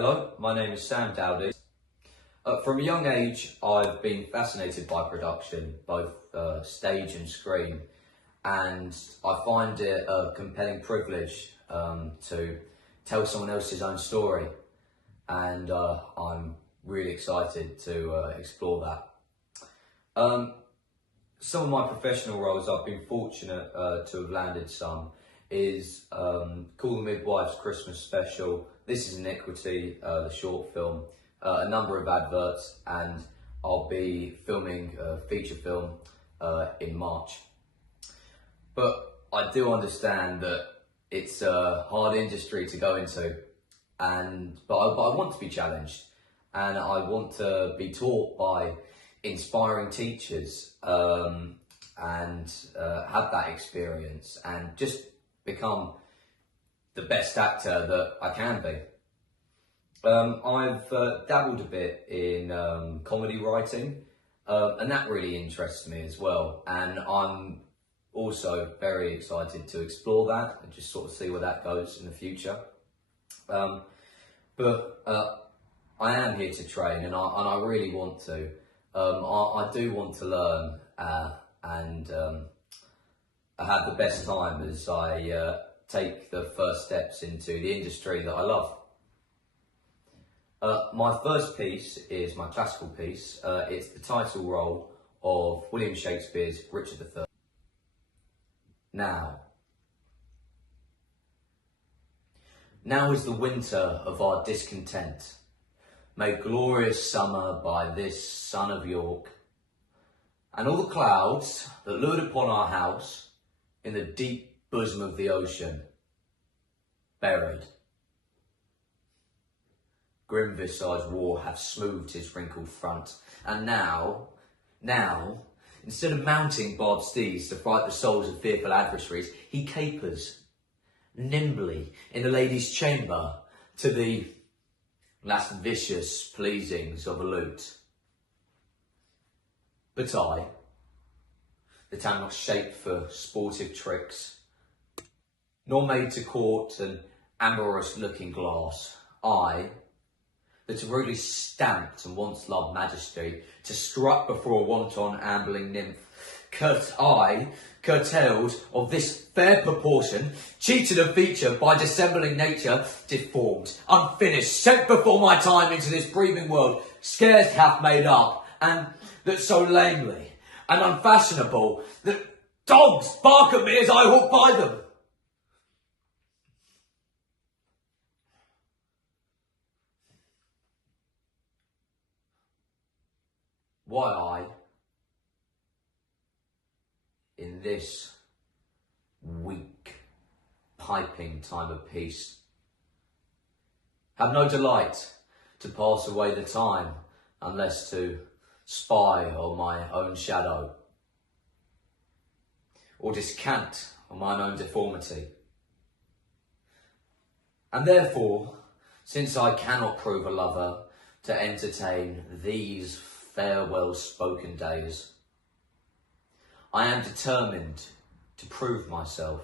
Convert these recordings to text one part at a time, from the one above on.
Hello, my name is Sam Dowdy. From a young age, I've been fascinated by production, both stage and screen, and I find it a compelling privilege to tell someone else's own story, and I'm really excited to explore that. Some of my professional roles, I've been fortunate to have landed some, is Call the Midwife's Christmas special. This is an Equity, the short film, a number of adverts, and I'll be filming a feature film in March. But I do understand that it's a hard industry to go into, but I want to be challenged, and I want to be taught by inspiring teachers and have that experience and just become the best actor that I can be. I've dabbled a bit in comedy writing, and that really interests me as well, and I'm also very excited to explore that and just sort of see where that goes in the future. But I am here to train, and I really want to. I do want to learn and I have the best time as I take the first steps into the industry that I love. My first piece is my classical piece. It's the title role of William Shakespeare's Richard III. Now is the winter of our discontent, made glorious summer by this son of York, and all the clouds that lured upon our house in the deep bosom of the ocean, buried. Grim visaged war hath smoothed his wrinkled front, and now, instead of mounting barbed steeds to fright the souls of fearful adversaries, he capers nimbly in the lady's chamber to the lascivious pleasings of a lute. But I, that am not shaped for sportive tricks, nor made to court an amorous looking glass, I, that am rudely stamped and once loved majesty, to strut before a wanton ambling nymph, curtailed of this fair proportion, cheated of feature by dissembling nature, deformed, unfinished, sent before my time into this breathing world, scarce half made up, and that so lamely and unfashionable that dogs bark at me as I walk by them. Why I, in this weak, piping time of peace, have no delight to pass away the time, unless to spy on my own shadow, or descant on mine own deformity. And therefore, since I cannot prove a lover to entertain these farewell spoken days, I am determined to prove myself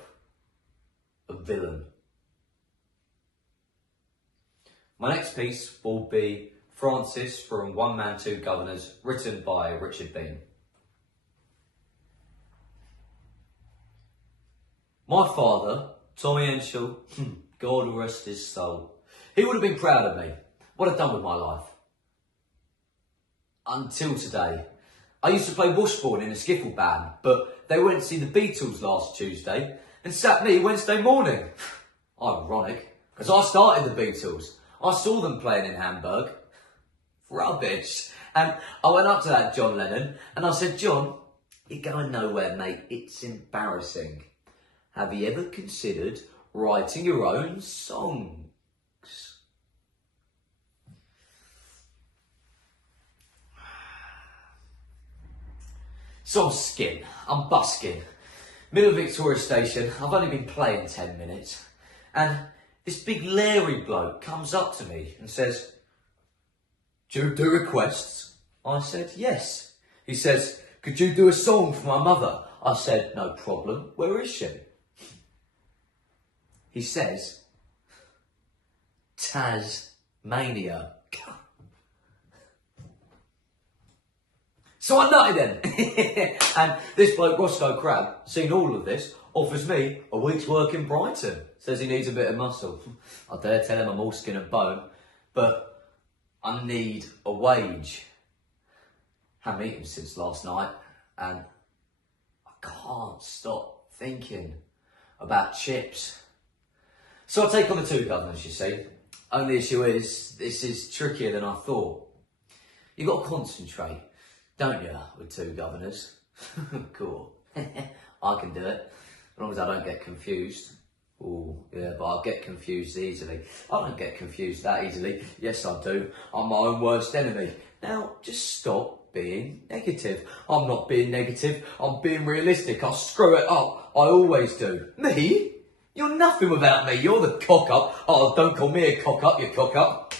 a villain. My next piece will be Francis from One Man, Two Governors, written by Richard Bean. My father, Tommy Henschel, God rest his soul, he would have been proud of me, what I'd done with my life. Until today. I used to play washboard in a skiffle band, but they went to see the Beatles last Tuesday and sat me Wednesday morning. Ironic, because I started the Beatles. I saw them playing in Hamburg. Rubbish. And I went up to that John Lennon and I said, John, you're going nowhere, mate. It's embarrassing. Have you ever considered writing your own songs? So I'm busking. Middle of Victoria Station, I've only been playing 10 minutes, and this big Larry bloke comes up to me and says, do you do requests? I said, yes. He says, could you do a song for my mother? I said, no problem. Where is she? He says, Tasmania. Mania. So I nutted then. And this bloke, Roscoe Crab, seen all of this, offers me a week's work in Brighton. Says he needs a bit of muscle. I dare tell him I'm all skin and bone, but I need a wage. Haven't eaten since last night, and I can't stop thinking about chips. So I take on the two governors, you see. Only issue is, this is trickier than I thought. You've got to concentrate, don't you, with two governors? Cool. I can do it, as long as I don't get confused. Oh, yeah, but I get confused easily. I don't get confused that easily. Yes, I do. I'm my own worst enemy. Now, just stop being negative. I'm not being negative. I'm being realistic. I'll screw it up. I always do. Me? You're nothing without me. You're the cock-up. Oh, don't call me a cock-up, you cock-up.